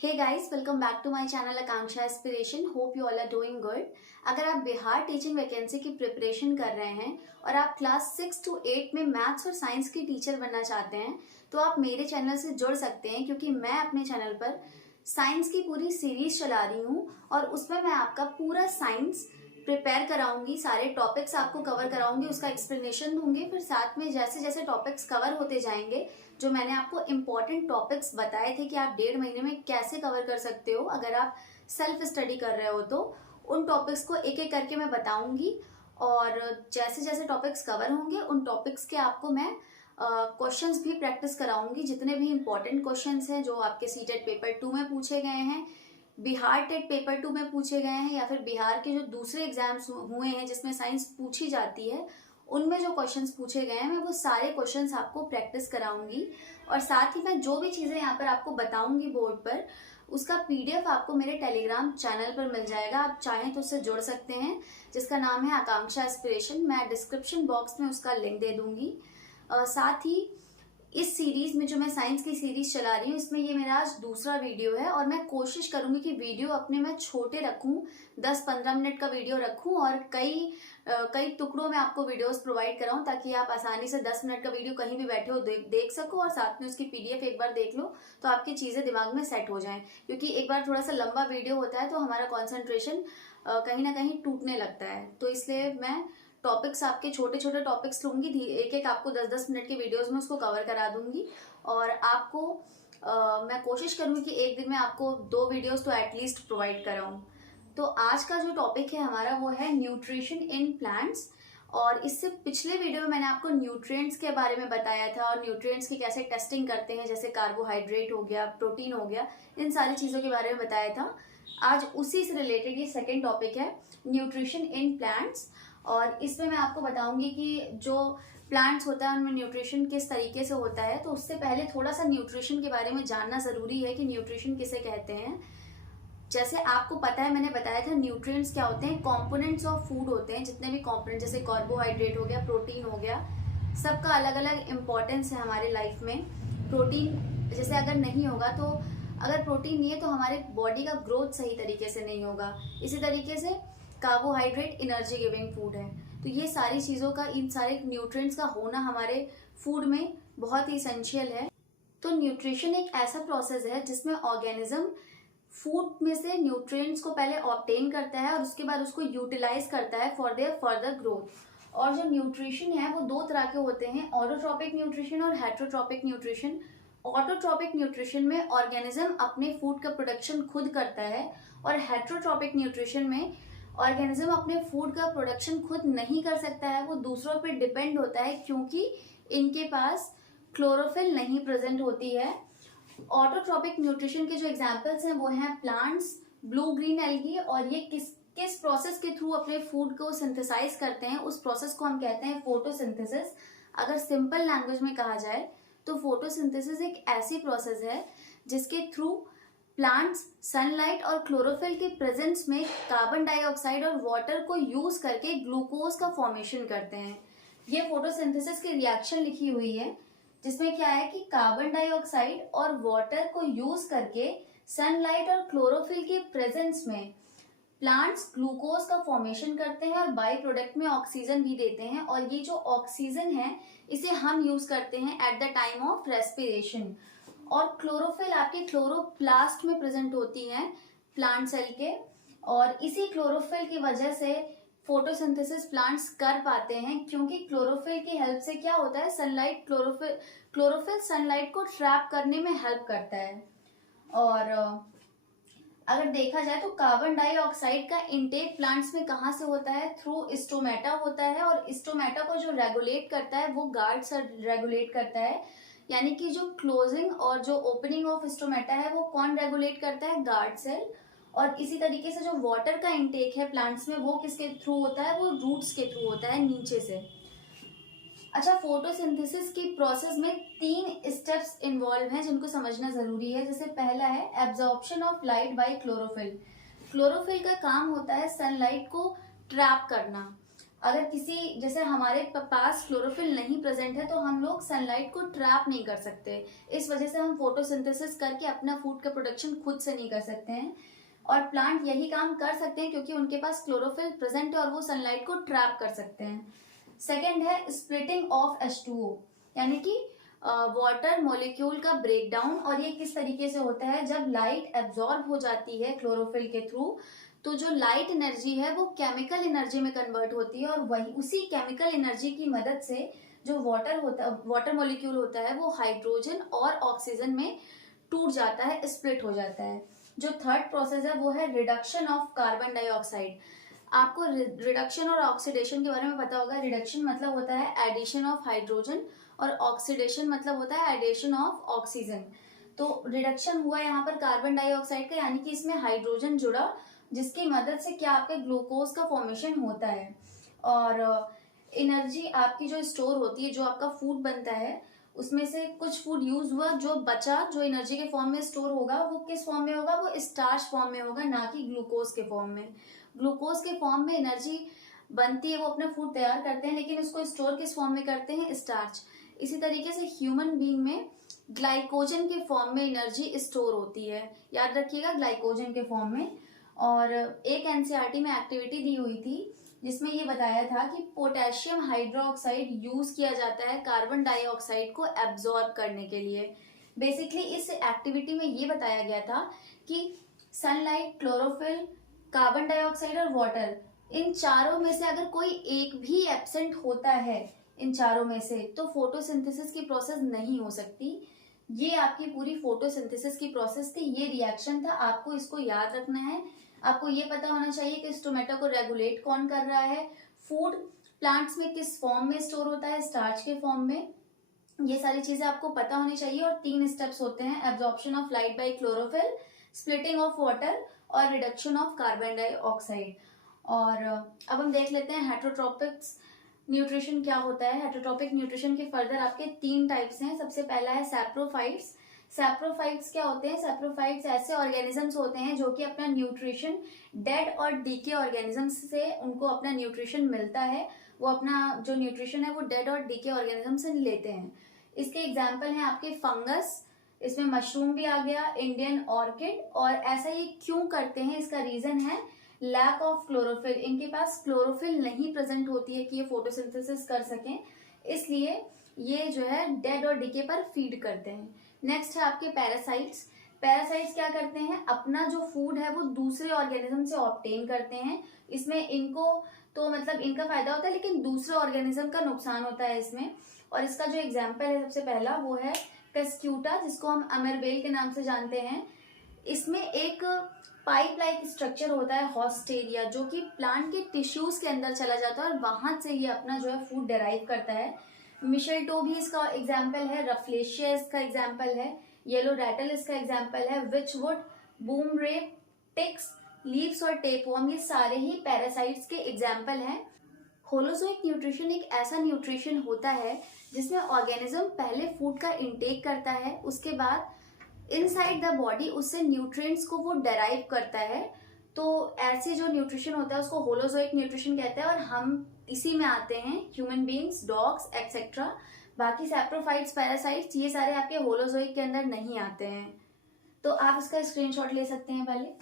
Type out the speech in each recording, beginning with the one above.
Hey guys, welcome back to my channel Akanksha aspiration. Hope you all are doing good. अगर आप Bihar teaching vacancy की preparation कर रहे हैं और आप क्लास 6 to 8 में मैथ्स और साइंस की टीचर बनना चाहते हैं तो आप मेरे चैनल से जुड़ सकते हैं, क्योंकि मैं अपने चैनल पर साइंस की पूरी सीरीज चला रही हूँ और उसमें मैं आपका पूरा साइंस प्रिपेयर कराऊंगी, सारे टॉपिक्स आपको कवर कराऊंगी, उसका एक्सप्लेनेशन दूंगी। फिर साथ में जैसे जैसे टॉपिक्स कवर होते जाएंगे, जो मैंने आपको इम्पोर्टेंट टॉपिक्स बताए थे कि आप 1.5 महीने में कैसे कवर कर सकते हो अगर आप सेल्फ स्टडी कर रहे हो, तो उन टॉपिक्स को एक एक करके मैं बताऊंगी। और जैसे जैसे टॉपिक्स कवर होंगे उन टॉपिक्स के आपको मैं क्वेश्चंस भी प्रैक्टिस कराऊंगी। जितने भी इंपॉर्टेंट क्वेश्चंस हैं जो आपके सीटेट पेपर 2 में पूछे गए हैं, बिहार टेट पेपर 2 में पूछे गए हैं, या फिर बिहार के जो दूसरे एग्जाम्स हुए हैं जिसमें साइंस पूछी जाती है, उनमें जो क्वेश्चंस पूछे गए हैं मैं वो सारे क्वेश्चंस आपको प्रैक्टिस कराऊंगी। और साथ ही मैं जो भी चीजें यहाँ पर आपको बताऊंगी बोर्ड पर, उसका पीडीएफ आपको मेरे टेलीग्राम चैनल पर मिल जाएगा। आप चाहें तो उससे जुड़ सकते हैं, जिसका नाम है आकांक्षा एस्पिरेशन। मैं डिस्क्रिप्शन बॉक्स में उसका लिंक दे दूंगी। साथ ही इस सीरीज में जो मैं साइंस की सीरीज चला रही हूँ, इसमें ये मेरा आज दूसरा वीडियो है और मैं कोशिश करूंगी कि वीडियो अपने मैं छोटे रखूं, 10-15 मिनट का वीडियो रखूं और कई टुकड़ों में आपको वीडियोस प्रोवाइड कराऊं, ताकि आप आसानी से 10 मिनट का वीडियो कहीं भी बैठे हो देख सको और साथ में उसकी पीडीएफ एक बार देख लो तो आपकी चीजें दिमाग में सेट हो जाएं। क्योंकि एक बार थोड़ा सा लंबा वीडियो होता है तो हमारा कॉन्सेंट्रेशन कहीं ना कहीं टूटने लगता है, तो इसलिए मैं टॉपिक्स आपके छोटे छोटे टॉपिक्स लूंगी, एक एक आपको 10-10 मिनट के वीडियोस में उसको कवर करा दूंगी। और आपको मैं कोशिश करूंगी कि एक दिन में आपको 2 वीडियोस तो एटलीस्ट प्रोवाइड कराऊं। तो आज का जो टॉपिक है हमारा वो है न्यूट्रिशन इन प्लांट्स। और इससे पिछले वीडियो में मैंने आपको न्यूट्रिएंट्स के बारे में बताया था और न्यूट्रिएंट्स की कैसे टेस्टिंग करते हैं, जैसे कार्बोहाइड्रेट हो गया, प्रोटीन हो गया, इन सारी चीजों के बारे में बताया था। आज उसी से रिलेटेड ये सेकेंड टॉपिक है, न्यूट्रिशन इन प्लांट्स। और इसमें मैं आपको बताऊंगी कि जो प्लांट्स होता है उनमें न्यूट्रिशन किस तरीके से होता है। तो उससे पहले थोड़ा सा न्यूट्रिशन के बारे में जानना जरूरी है कि न्यूट्रिशन किसे कहते हैं। जैसे आपको पता है, मैंने बताया था न्यूट्रिएंट्स क्या होते हैं, कंपोनेंट्स ऑफ फूड होते हैं। जितने भी कंपोनेंट, जैसे कार्बोहाइड्रेट हो गया, प्रोटीन हो गया, सबका अलग अलग इंपॉर्टेंस है हमारे लाइफ में। प्रोटीन जैसे अगर नहीं होगा तो, अगर प्रोटीन नहीं है तो हमारे बॉडी का ग्रोथ सही तरीके से नहीं होगा। इसी तरीके से कार्बोहाइड्रेट एनर्जी गिविंग फूड है। तो ये सारी चीजों का, इन सारे न्यूट्रिएंट्स का होना हमारे फूड में बहुत ही इसेंशियल है। तो न्यूट्रिशन एक ऐसा प्रोसेस है जिसमें ऑर्गेनिज्म फूड में से न्यूट्रिएंट्स को पहले ऑब्टेन करता है और उसके बाद उसको यूटिलाइज करता है फॉर देयर फर्दर ग्रोथ। और जो न्यूट्रिशन है वो 2 तरह के होते हैं, ऑटोट्रॉपिक न्यूट्रिशन और हेटरोट्रॉपिक न्यूट्रिशन। ऑटोट्रॉपिक न्यूट्रिशन में ऑर्गेनिज्म अपने फूड का प्रोडक्शन खुद करता है, और हेटरोट्रॉपिक न्यूट्रिशन में ऑर्गेनिज्म अपने फूड का प्रोडक्शन खुद नहीं कर सकता है, वो दूसरों पर डिपेंड होता है, क्योंकि इनके पास क्लोरोफिल नहीं प्रेजेंट होती है। ऑटोट्रॉपिक न्यूट्रिशन के जो एग्जांपल्स हैं वो हैं प्लांट्स, ब्लू ग्रीन एल्गी। और ये किस प्रोसेस के थ्रू अपने फूड को सिंथेसाइज करते हैं, उस प्रोसेस को हम कहते हैं फोटोसिंथेसिस। अगर सिंपल लैंग्वेज में कहा जाए तो फोटोसिंथेसिस एक ऐसी प्रोसेस है जिसके थ्रू प्लांट्स सनलाइट और क्लोरोफिल के प्रेजेंस में कार्बन डाइऑक्साइड और वाटर को यूज करके ग्लूकोज का फॉर्मेशन करते हैं। ये फोटोसिंथेसिस की रिएक्शन लिखी हुई है, जिसमें क्या है कि कार्बन डाइऑक्साइड और वाटर को यूज करके सनलाइट और क्लोरोफिल के प्रेजेंस में प्लांट्स ग्लूकोज का फॉर्मेशन करते हैं और बाई प्रोडक्ट में ऑक्सीजन भी देते हैं। और ये जो ऑक्सीजन है इसे हम यूज करते हैं at the time of respiration. और क्लोरोफिल आपके क्लोरोप्लास्ट में प्रेजेंट होती है प्लांट सेल के, और इसी क्लोरोफिल की वजह से फोटोसिंथेसिस प्लांट्स कर पाते हैं, क्योंकि क्लोरोफिल की हेल्प से क्या होता है, सनलाइट क्लोरोफिल सनलाइट को ट्रैप करने में हेल्प करता है। और अगर देखा जाए तो कार्बन डाइऑक्साइड का इनटेक प्लांट्स में कहाँ से होता है, थ्रू स्टोमेटा होता है। और स्टोमेटा को जो रेगुलेट करता है वो गार्ड सेल रेगुलेट करता है, यानी कि जो क्लोजिंग और जो ओपनिंग ऑफ स्टोमेटा है वो कौन रेगुलेट करता है, गार्ड सेल। और इसी तरीके से जो वाटर का इंटेक है प्लांट्स में वो किसके थ्रू होता है, वो रूट्स के थ्रू होता है, नीचे से। अच्छा, फोटोसिंथेसिस की प्रोसेस में 3 स्टेप्स इन्वॉल्व हैं जिनको समझना जरूरी है। जैसे पहला है absorption of light by chlorophyll. Chlorophyll का काम होता है सनलाइट को ट्रैप करना। अगर किसी जैसे हमारे पास क्लोरोफिल नहीं प्रेजेंट है तो हम लोग सनलाइट को ट्रैप नहीं कर सकते, इस वजह से हम फोटोसिंथेसिस करके अपना फूड का प्रोडक्शन खुद से नहीं कर सकते हैं। और प्लांट यही काम कर सकते हैं क्योंकि उनके पास क्लोरोफिल प्रेजेंट है और वो सनलाइट को ट्रैप कर सकते हैं। सेकेंड है स्प्लिटिंग ऑफ H2O, यानी कि वाटर मॉलिक्यूल का ब्रेकडाउन। और ये किस तरीके से होता है, जब लाइट एब्जॉर्ब हो जाती है क्लोरोफिल के थ्रू तो जो लाइट एनर्जी है वो केमिकल एनर्जी में कन्वर्ट होती है और वही उसी केमिकल एनर्जी की मदद से जो वाटर मॉलिक्यूल होता है वो हाइड्रोजन और ऑक्सीजन में टूट जाता है, स्प्लिट हो जाता है। जो थर्ड प्रोसेस है वो है रिडक्शन ऑफ कार्बन डाइऑक्साइड। आपको रिडक्शन और ऑक्सीडेशन के बारे में पता होगा। रिडक्शन मतलब होता है एडिशन ऑफ हाइड्रोजन और ऑक्सीडेशन मतलब होता है एडिशन ऑफ ऑक्सीजन। तो रिडक्शन हुआ यहाँ पर कार्बन डाइऑक्साइड का, यानी कि इसमें हाइड्रोजन जुड़ा जिसकी मदद से क्या आपके ग्लूकोज का फॉर्मेशन होता है। और एनर्जी आपकी जो स्टोर होती है, जो आपका फूड बनता है उसमें से कुछ फूड यूज हुआ, जो बचा जो एनर्जी के फॉर्म में स्टोर होगा वो किस फॉर्म में होगा, वो स्टार्च फॉर्म में होगा, ना कि ग्लूकोज के फॉर्म में। ग्लूकोज के फॉर्म में एनर्जी बनती है, वो अपना फूड तैयार करते हैं, लेकिन उसको स्टोर किस फॉर्म में करते हैं, स्टार्च। इसी तरीके से ह्यूमन बीइंग में ग्लाइकोजन के फॉर्म में एनर्जी स्टोर होती है, याद रखिएगा, ग्लाइकोजन के फॉर्म में। और एक एनसीईआरटी में एक्टिविटी दी हुई थी जिसमें ये बताया था कि पोटेशियम हाइड्रोक्साइड यूज किया जाता है कार्बन डाइऑक्साइड को एब्जॉर्ब करने के लिए। बेसिकली इस एक्टिविटी में ये बताया गया था कि सनलाइट, क्लोरोफिल, कार्बन डाइऑक्साइड और वाटर, इन चारों में से अगर कोई एक भी एब्सेंट होता है इन चारों में से तो फोटोसिंथेसिस की प्रोसेस नहीं हो सकती। ये आपकी पूरी फोटोसिंथेसिस की प्रोसेस थी, ये रिएक्शन था, आपको इसको याद रखना है। आपको ये पता होना चाहिए कि स्टोमेटा को रेगुलेट कौन कर रहा है, फूड प्लांट्स में किस फॉर्म में स्टोर होता है, स्टार्च के फॉर्म में। ये सारी चीजें आपको पता होनी चाहिए। और 3 स्टेप्स होते हैं, absorption of light by chlorophyll, splitting of water और रिडक्शन ऑफ कार्बन डाइऑक्साइड। और अब हम देख लेते हैं हेटरोट्रोपिक्स न्यूट्रिशन क्या होता है। हेटरोट्रोपिक न्यूट्रिशन के फर्दर आपके 3 टाइप्स हैं। सबसे पहला है सैप्रोफाइट्स। सैप्रोफाइट्स क्या होते हैं, सैप्रोफाइट्स ऐसे ऑर्गेनिजम्स होते हैं जो कि अपना न्यूट्रिशन डेड और डीके ऑर्गेनिजम्स से उनको अपना न्यूट्रिशन मिलता है। वो अपना जो न्यूट्रिशन है वो डेड और डीके ऑर्गेनिज्म से लेते हैं। इसके एग्जाम्पल हैं आपके फंगस, इसमें मशरूम भी आ गया, इंडियन ऑर्किड। और ऐसा ये क्यों करते हैं, इसका रीजन है लैक ऑफ क्लोरोफिल। इनके पास क्लोरोफिल नहीं प्रेजेंट होती है कि ये फोटोसिंथेसिस कर सकें, इसलिए ये जो है डेड और डीके पर फीड करते हैं। नेक्स्ट है आपके पैरासाइट्स। पैरासाइट्स क्या करते हैं, अपना जो फूड है वो दूसरे ऑर्गेनिज्म से ऑब्टेन करते हैं। इसमें इनको तो मतलब इनका फायदा होता है, लेकिन दूसरे ऑर्गेनिज्म का नुकसान होता है इसमें। और इसका जो एग्जाम्पल है सबसे पहला वो है कस्क्यूटा, जिसको हम अमेरबेल के नाम से जानते हैं। इसमें एक पाइप लाइक स्ट्रक्चर होता है हॉस्टेरिया, जो कि प्लांट के टिश्यूज के अंदर चला जाता है और वहां से ये अपना जो है फूड डेराइव करता है। मिशेल्टो भी इसका एग्जाम्पल है, रफलेशिया इसका एग्जाम्पल है, येलो रैटल इसका एग्जाम्पल है, विचवुड, बूम रेप, टिक्स, लीव्स और टेपवर्म, ये सारे ही पैरासाइट्स के एग्जाम्पल हैं। होलोजोइक न्यूट्रिशन एक ऐसा न्यूट्रिशन होता है जिसमें ऑर्गेनिज्म पहले फूड का इंटेक करता है, उसके बाद इनसाइड द बॉडी उससे न्यूट्रिएंट्स को वो डेराइव करता है। तो ऐसे जो न्यूट्रिशन होता है उसको होलोजोइक न्यूट्रिशन कहते हैं और हम इसी में आते हैं ह्यूमन बीइंग्स, डॉग्स एक्सेट्रा। बाकी सैप्रोफाइट्स, पैरासाइट्स ये सारे आपके होलोजोइक के अंदर नहीं आते हैं। तो आप इसका स्क्रीनशॉट ले सकते हैं पहले।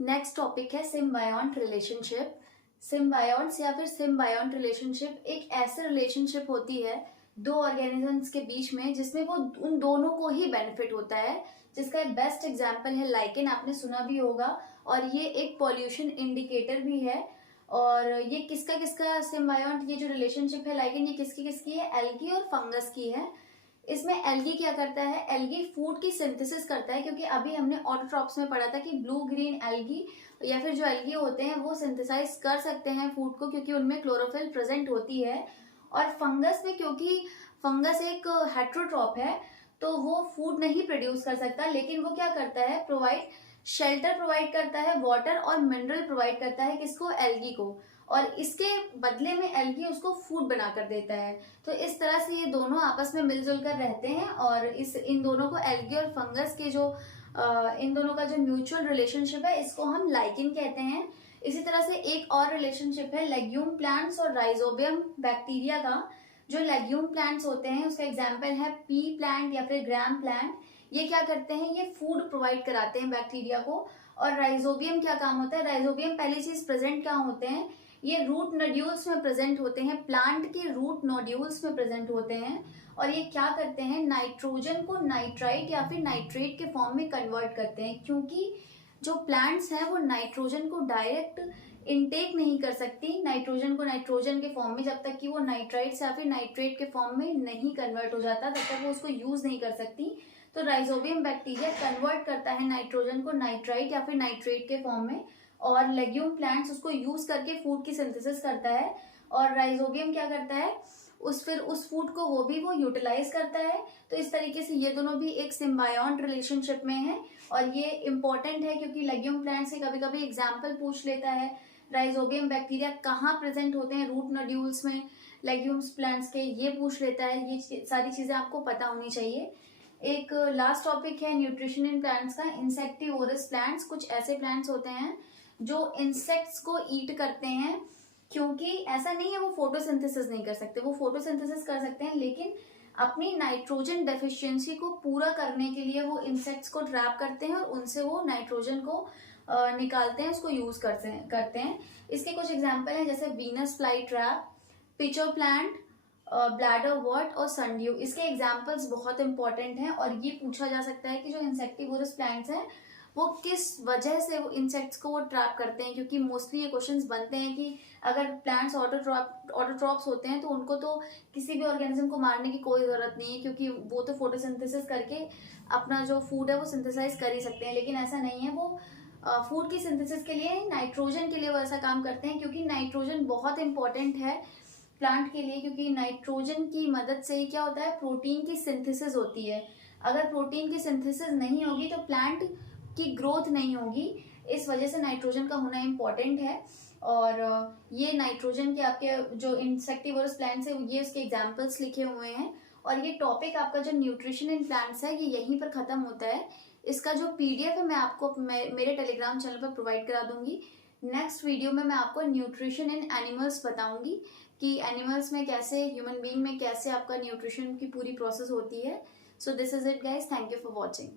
नेक्स्ट टॉपिक है सिम्बायोंट रिलेशनशिप। सिम्बायोंट्स या फिर सिम्बायोंट रिलेशनशिप एक ऐसी रिलेशनशिप होती है दो ऑर्गेनिजम्स के बीच में जिसमें वो उन दोनों को ही बेनिफिट होता है, जिसका एक बेस्ट एग्जांपल है लाइकेन, आपने सुना भी होगा। और ये एक पॉल्यूशन इंडिकेटर भी है। और ये किसका किसका सिम्बायोंट, ये जो रिलेशनशिप है लाइकेन, ये किसकी किसकी है, एल्गी और फंगस की है। इसमें एल्गी क्या करता है, एल्गी फूड की सिंथेसिस करता है, क्योंकि अभी हमने ऑटोट्रॉप्स में पढ़ा था कि ब्लू ग्रीन एल्गी या फिर जो एल्गी होते हैं वो सिंथेसाइज कर सकते हैं फूड को, क्योंकि उनमें क्लोरोफिल प्रेजेंट होती है। और फंगस में, क्योंकि फंगस एक हेट्रोट्रॉप है तो वो फूड नहीं प्रोड्यूस कर सकता, लेकिन वो क्या करता है, शेल्टर प्रोवाइड करता है, वाटर और मिनरल प्रोवाइड करता है, किसको, एल्गी को। और इसके बदले में एल्गी उसको फूड बनाकर देता है। तो इस तरह से ये दोनों आपस में मिलजुल कर रहते हैं। और इन दोनों को, एल्गी और फंगस के जो इन दोनों का जो म्यूचुअल रिलेशनशिप है, इसको हम लाइकेन कहते हैं। इसी तरह से एक और रिलेशनशिप है लेग्यूम प्लांट्स और राइजोबियम बैक्टीरिया का। जो लेग्यूम प्लांट्स होते हैं उसका एग्जाम्पल है पी प्लांट या फिर ग्राम प्लांट। ये क्या करते हैं, ये फूड प्रोवाइड कराते हैं बैक्टीरिया को। और राइजोबियम क्या काम होता है, राइजोबियम पहली चीज प्रेजेंट कहाँ होते हैं, ये रूट नोड्यूल्स में प्रेजेंट होते हैं, प्लांट के रूट नोड्यूल्स में प्रेजेंट होते हैं। और ये क्या करते हैं, नाइट्रोजन को नाइट्राइट या फिर नाइट्रेट के फॉर्म में कन्वर्ट करते हैं, क्योंकि जो प्लांट्स हैं वो नाइट्रोजन को डायरेक्ट इनटेक नहीं कर सकती, नाइट्रोजन को नाइट्रोजन के फॉर्म में, जब तक कि वो नाइट्राइट्स या फिर नाइट्रेट के फॉर्म में नहीं कन्वर्ट हो जाता तब तक वो उसको यूज नहीं कर सकती। तो राइजोबियम बैक्टीरिया कन्वर्ट करता है नाइट्रोजन को नाइट्राइट या फिर नाइट्रेट के फॉर्म में, और लेग्यूम प्लांट्स उसको यूज करके फूड की सिंथेसिस करता है। और राइजोबियम क्या करता है, उस फूड को वो यूटिलाइज करता है। तो इस तरीके से ये दोनों भी एक सिम्बायोंट रिलेशनशिप में है। और ये इंपॉर्टेंट है क्योंकि लेग्यूम प्लांट्स से कभी कभी एग्जाम्पल पूछ लेता है। राइजोबियम बैक्टीरिया कहाँ प्रेजेंट होते हैं, रूट नोड्यूल्स में लेग्यूम्स प्लांट्स के, ये पूछ लेता है। ये सारी चीजें आपको पता होनी चाहिए। एक लास्ट टॉपिक है न्यूट्रिशन इन प्लांट्स का, इंसेक्टिवोरस प्लांट्स। कुछ ऐसे प्लांट्स होते हैं जो इंसेक्ट्स को ईट करते हैं, क्योंकि ऐसा नहीं है वो फोटोसिंथेसिस नहीं कर सकते, वो फोटोसिंथेसिस कर सकते हैं, लेकिन अपनी नाइट्रोजन डेफिशिएंसी को पूरा करने के लिए वो इंसेक्ट्स को ट्रैप करते हैं और उनसे वो नाइट्रोजन को निकालते हैं, उसको यूज करते हैं। इसके कुछ एग्जाम्पल हैं जैसे वीनस फ्लाई ट्रैप, पिचो प्लांट, ब्लैडर वर्ट और सनड्यू। इसके एग्जाम्पल्स बहुत इंपॉर्टेंट हैं और ये पूछा जा सकता है कि जो इंसेक्टिवोरस प्लांट्स हैं वो किस वजह से वो इंसेक्ट्स को वो ट्रैप करते हैं, क्योंकि मोस्टली ये क्वेश्चंस बनते हैं कि अगर प्लांट्स ऑटोट्रॉप्स होते हैं तो उनको तो किसी भी ऑर्गेनिज्म को मारने की कोई जरूरत नहीं है, क्योंकि वो तो फोटोसिंथेसिस करके अपना जो फूड है वो सिंथेसाइज कर ही सकते हैं। लेकिन ऐसा नहीं है, वो फूड की सिंथेसिस के लिए नाइट्रोजन के लिए वो ऐसा काम करते हैं, क्योंकि नाइट्रोजन बहुत इंपॉर्टेंट है प्लांट के लिए, क्योंकि नाइट्रोजन की मदद से क्या होता है, प्रोटीन की सिंथेसिस होती है। अगर प्रोटीन की सिंथेसिस नहीं होगी तो प्लांट की ग्रोथ नहीं होगी। इस वजह से नाइट्रोजन का होना इम्पोर्टेंट है। और ये नाइट्रोजन के आपके जो इंसेक्टिवोरस प्लांट्स है ये उसके एग्जांपल्स लिखे हुए हैं। और ये टॉपिक आपका जो न्यूट्रिशन इन प्लांट्स है ये यहीं पर खत्म होता है। इसका जो पीडीएफ है मैं आपको मेरे टेलीग्राम चैनल पर प्रोवाइड करा दूंगी। नेक्स्ट वीडियो में मैं आपको न्यूट्रिशन इन एनिमल्स बताऊंगी कि एनिमल्स में कैसे, ह्यूमन बीइंग में कैसे आपका न्यूट्रिशन की पूरी प्रोसेस होती है। So this is it guys, thank you for watching.